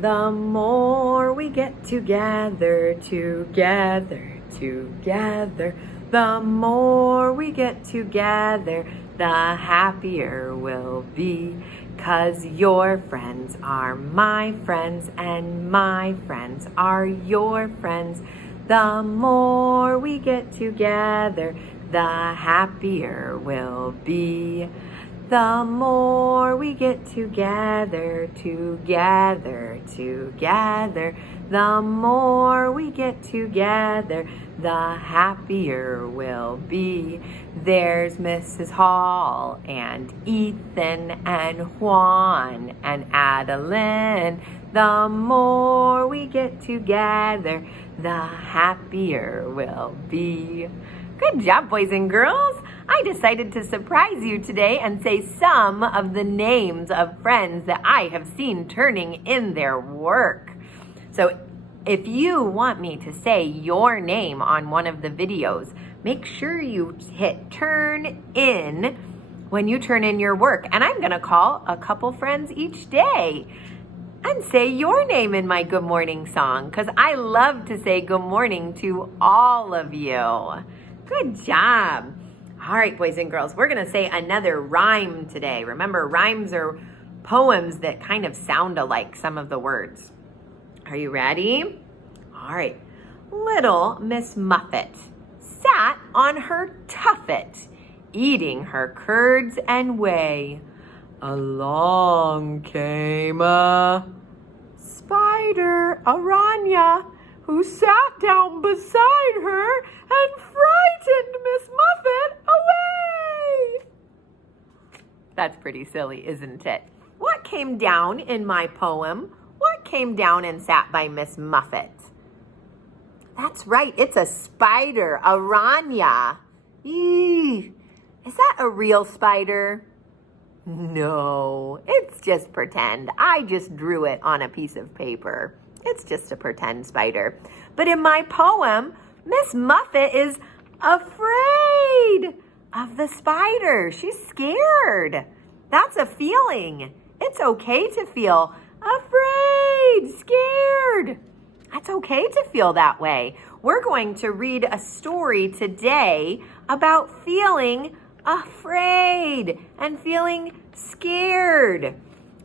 The more we get together, together, together. The more we get together, the happier we'll be. 'Cause your friends are my friends and my friends are your friends. The more we get together, the happier we'll be. The more we get together, together, together. The more we get together, the happier we'll be. There's Mrs. Hall and Ethan and Juan and Adeline. The more we get together, the happier we'll be. Good job, boys and girls. I decided to surprise you today and say some of the names of friends that I have seen turning in their work. So if you want me to say your name on one of the videos, make sure you hit turn in when you turn in your work. And I'm going to call a couple friends each day and say your name in my good morning song, because I love to say good morning to all of you. Good job. All right, boys and girls, we're going to say another rhyme today. Remember, rhymes are poems that kind of sound alike, some of the words. Are you ready? All right. Little Miss Muffet sat on her tuffet, eating her curds and whey. Along came a spider, Aranya, who sat down beside her and frightened Miss Muffet away. That's pretty silly, isn't it? What came down in my poem? What came down and sat by Miss Muffet? That's right, it's a spider, Aranya. Eee, is that a real spider? No, it's just pretend. I just drew it on a piece of paper. It's just a pretend spider. But in my poem, Miss Muffet is afraid of the spider. She's scared. That's a feeling. It's okay to feel afraid, scared. That's okay to feel that way. We're going to read a story today about feeling afraid and feeling scared.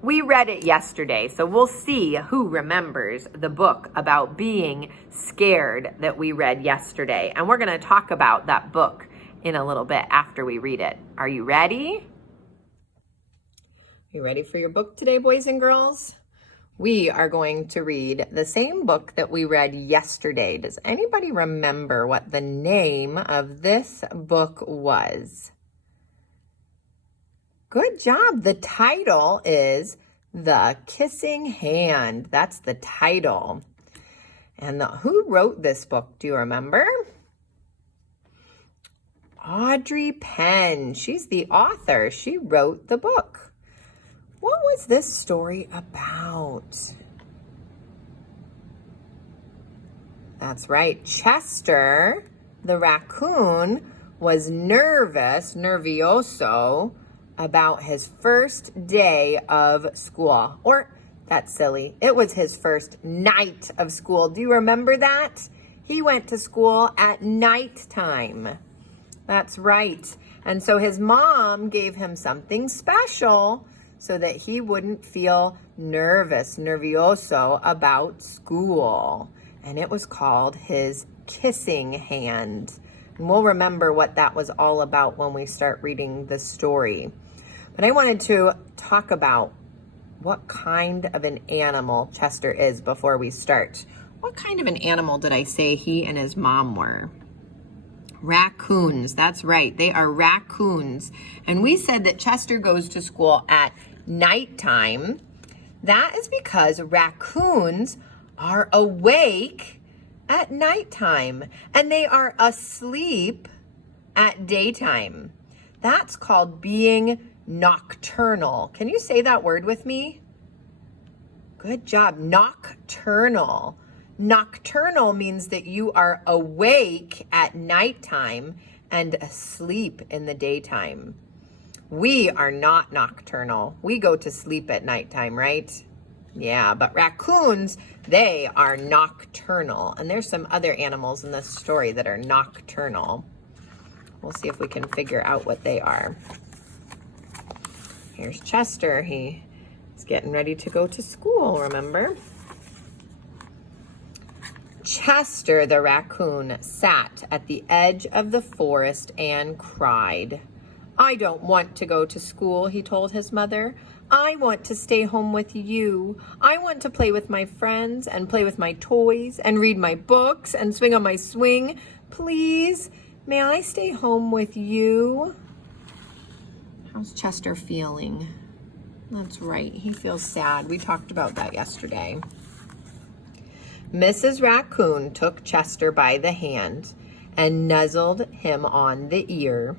We read it yesterday, so we'll see who remembers the book about being scared that we read yesterday. And we're going to talk about that book in a little bit after we read it. Are you ready? You ready for your book today, boys and girls? We are going to read the same book that we read yesterday. Does anybody remember what the name of this book was? Good job. The title is The Kissing Hand. That's the title. And who wrote this book? Do you remember? Audrey Penn. She's the author. She wrote the book. What was this story about? That's right. Chester, the raccoon, was nervioso, about his first day of school. Or, that's silly, it was his first night of school. Do you remember that? He went to school at nighttime. That's right. And so his mom gave him something special so that he wouldn't feel nervioso about school. And it was called his kissing hand. And we'll remember what that was all about when we start reading the story. But I wanted to talk about what kind of an animal Chester is before we start. What kind of an animal did I say he and his mom were? Raccoons. That's right. They are raccoons. And we said that Chester goes to school at nighttime. That is because raccoons are awake at nighttime and they are asleep at daytime. That's called being nocturnal. Can you say that word with me? Good job. Nocturnal. Nocturnal means that you are awake at nighttime and asleep in the daytime. We are not nocturnal. We go to sleep at nighttime, right? Yeah, but raccoons, they are nocturnal. And there's some other animals in this story that are nocturnal. We'll see if we can figure out what they are. Here's Chester. He's getting ready to go to school, remember? Chester the raccoon sat at the edge of the forest and cried. I don't want to go to school, he told his mother. I want to stay home with you. I want to play with my friends and play with my toys and read my books and swing on my swing. Please, may I stay home with you? How's Chester feeling? That's right, he feels sad. We talked about that yesterday. Mrs. Raccoon took Chester by the hand and nuzzled him on the ear.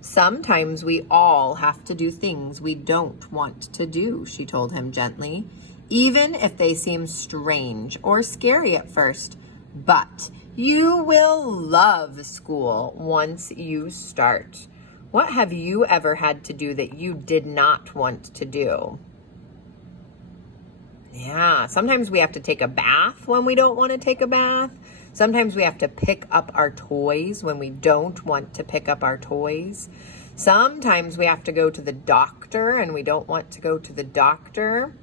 Sometimes we all have to do things we don't want to do, she told him gently, even if they seem strange or scary at first. But you will love school once you start. What have you ever had to do that you did not want to do? Yeah, sometimes we have to take a bath when we don't want to take a bath. Sometimes we have to pick up our toys when we don't want to pick up our toys. Sometimes we have to go to the doctor and we don't want to go to the doctor.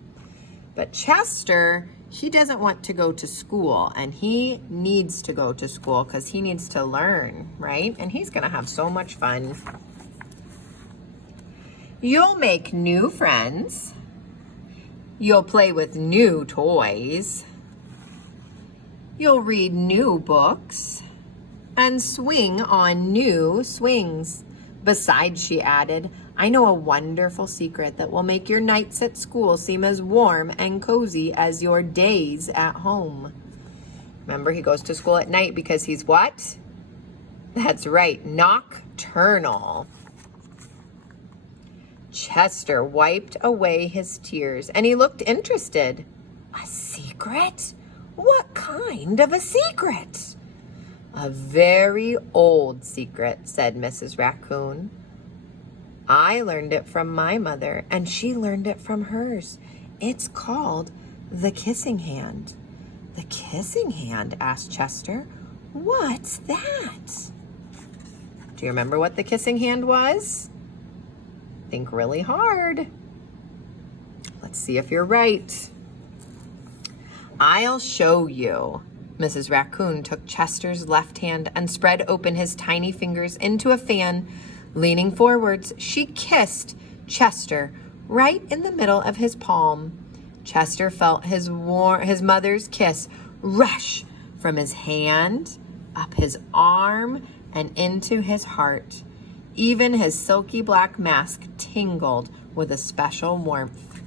But Chester, he doesn't want to go to school, and he needs to go to school because he needs to learn, right? And he's going to have so much fun. You'll make new friends. You'll play with new toys. You'll read new books and swing on new swings. Besides, she added, I know a wonderful secret that will make your nights at school seem as warm and cozy as your days at home. Remember, he goes to school at night because he's what? That's right, nocturnal. Chester wiped away his tears and he looked interested. A secret? What kind of a secret? A very old secret, said Mrs. Raccoon. I learned it from my mother and she learned it from hers. It's called the kissing hand. The kissing hand? Asked Chester. What's that? Do you remember what the kissing hand was? Think really hard. Let's see if you're right. I'll show you. Mrs. Raccoon took Chester's left hand and spread open his tiny fingers into a fan. Leaning forwards, she kissed Chester right in the middle of his palm. Chester felt his mother's kiss rush from his hand, up his arm, and into his heart. Even his silky black mask tingled with a special warmth.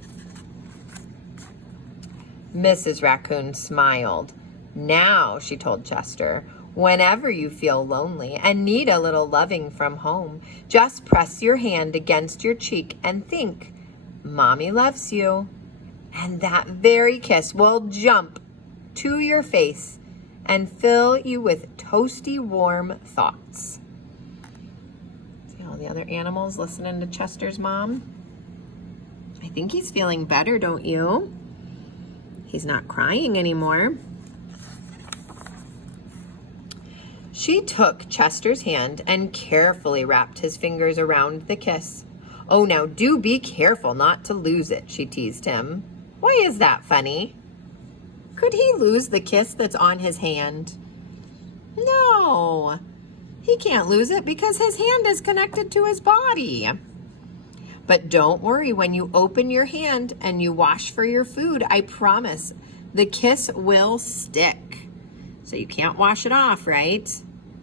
Mrs. Raccoon smiled. Now, she told Chester, whenever you feel lonely and need a little loving from home, just press your hand against your cheek and think, Mommy loves you. And that very kiss will jump to your face and fill you with toasty warm thoughts. The other animals listening to Chester's mom. I think he's feeling better, don't you? He's not crying anymore. She took Chester's hand and carefully wrapped his fingers around the kiss. Oh, now do be careful not to lose it, she teased him. Why is that funny? Could he lose the kiss that's on his hand? No. He can't lose it because his hand is connected to his body. But don't worry, when you open your hand and you wash for your food, I promise the kiss will stick. So you can't wash it off, right?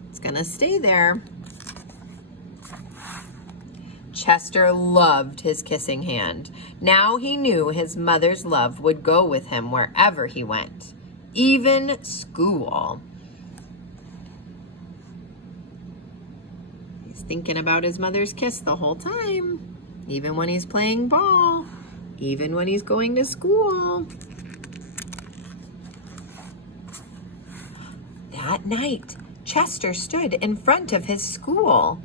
It's gonna stay there. Chester loved his kissing hand. Now he knew his mother's love would go with him wherever he went, even school. Thinking about his mother's kiss the whole time, even when he's playing ball, even when he's going to school. That night, Chester stood in front of his school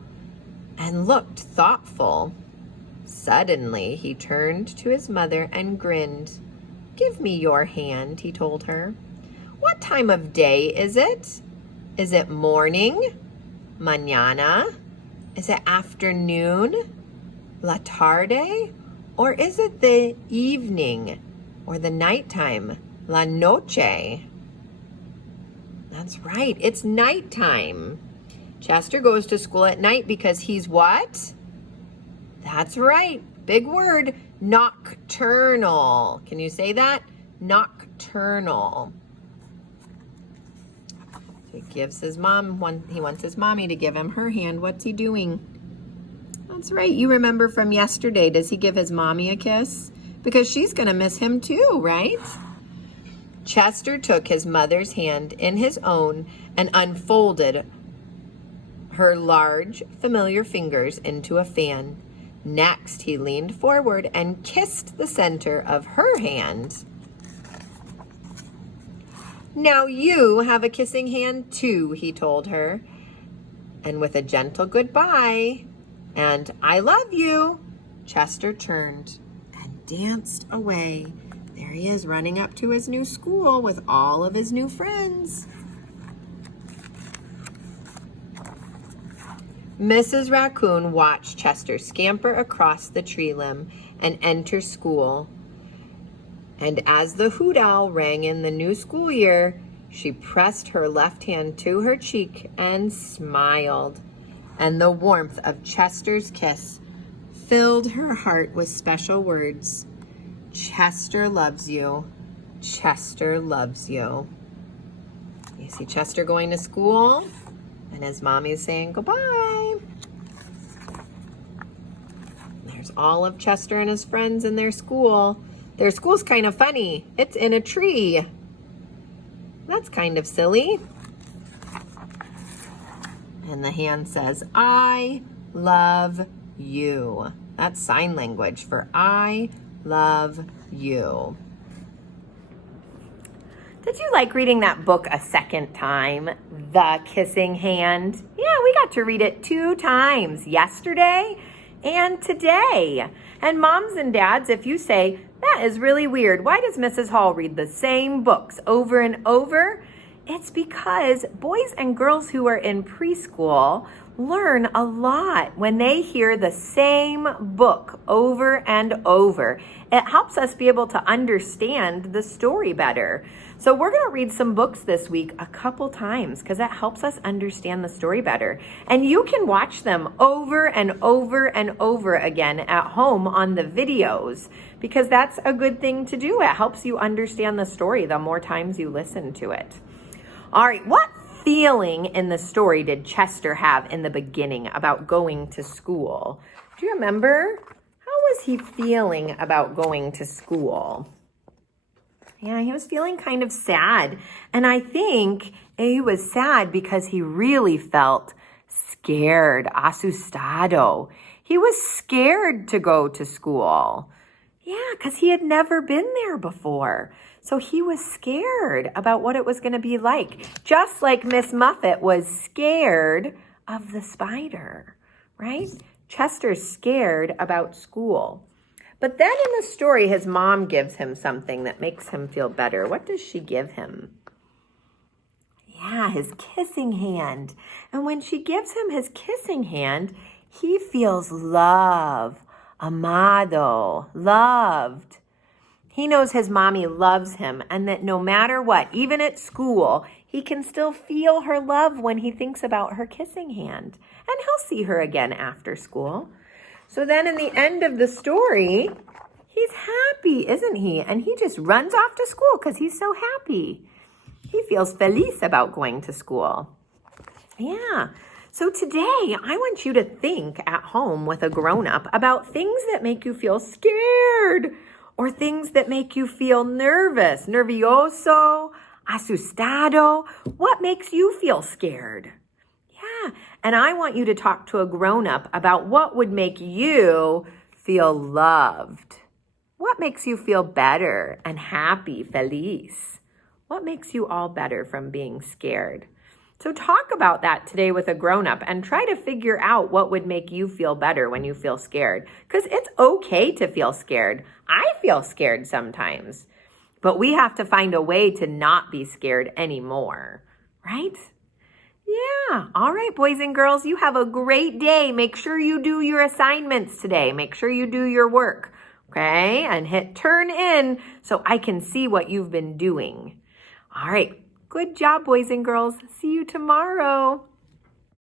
and looked thoughtful. Suddenly, he turned to his mother and grinned. Give me your hand, he told her. What time of day is it? Is it morning? Mañana? Is it afternoon? La tarde? Or is it the evening or the nighttime? La noche? That's right, it's nighttime. Chester goes to school at night because he's what? That's right, big word, nocturnal. Can you say that? Nocturnal. So he gives his mom he wants his mommy to give him her hand. What's he doing? That's right, you remember from yesterday. Does he give his mommy a kiss? Because she's gonna miss him too, right? Chester took his mother's hand in his own and unfolded her large, familiar fingers into a fan. Next, he leaned forward and kissed the center of her hand. Now you have a kissing hand too, he told her. And with a gentle goodbye and I love you, Chester turned and danced away. There he is running up to his new school with all of his new friends. Mrs. Raccoon watched Chester scamper across the tree limb and enter school. And as the hoot owl rang in the new school year, she pressed her left hand to her cheek and smiled. And the warmth of Chester's kiss filled her heart with special words. Chester loves you. Chester loves you. You see Chester going to school, and his mommy's saying goodbye. There's all of Chester and his friends in their school. Their school's kind of funny. It's in a tree. That's kind of silly. And the hand says, I love you. That's sign language for I love you. Did you like reading that book a second time, The Kissing Hand? Yeah, we got to read it 2 times, yesterday and today. And moms and dads, if you say, that is really weird, why does Mrs. Hall read the same books over and over? It's because boys and girls who are in preschool learn a lot when they hear the same book over and over. It helps us be able to understand the story better. So we're going to read some books this week a couple times because it helps us understand the story better. And you can watch them over and over and over again at home on the videos because that's a good thing to do. It helps you understand the story the more times you listen to it. All right, what feeling in the story did Chester have in the beginning about going to school? Do you remember? How was he feeling about going to school? Yeah, he was feeling kind of sad. And I think he was sad because he really felt scared, asustado. He was scared to go to school. Yeah, because he had never been there before. So he was scared about what it was going to be like, just like Miss Muffet was scared of the spider, right? Chester's scared about school. But then in the story, his mom gives him something that makes him feel better. What does she give him? Yeah, his kissing hand. And when she gives him his kissing hand, he feels love, amado, loved. He knows his mommy loves him and that no matter what, even at school, he can still feel her love when he thinks about her kissing hand. And he'll see her again after school. So then in the end of the story, he's happy, isn't he? And he just runs off to school because he's so happy. He feels feliz about going to school. Yeah. So today, I want you to think at home with a grown-up about things that make you feel scared or things that make you feel nervous, nervioso, asustado. What makes you feel scared? Yeah, and I want you to talk to a grown-up about what would make you feel loved. What makes you feel better and happy, feliz? What makes you all better from being scared? So talk about that today with a grown-up and try to figure out what would make you feel better when you feel scared. Because it's okay to feel scared. I feel scared sometimes. But we have to find a way to not be scared anymore, right? Yeah. All right, boys and girls, you have a great day. Make sure you do your assignments today. Make sure you do your work, okay? And hit turn in so I can see what you've been doing. All right. Good job, boys and girls. See you tomorrow.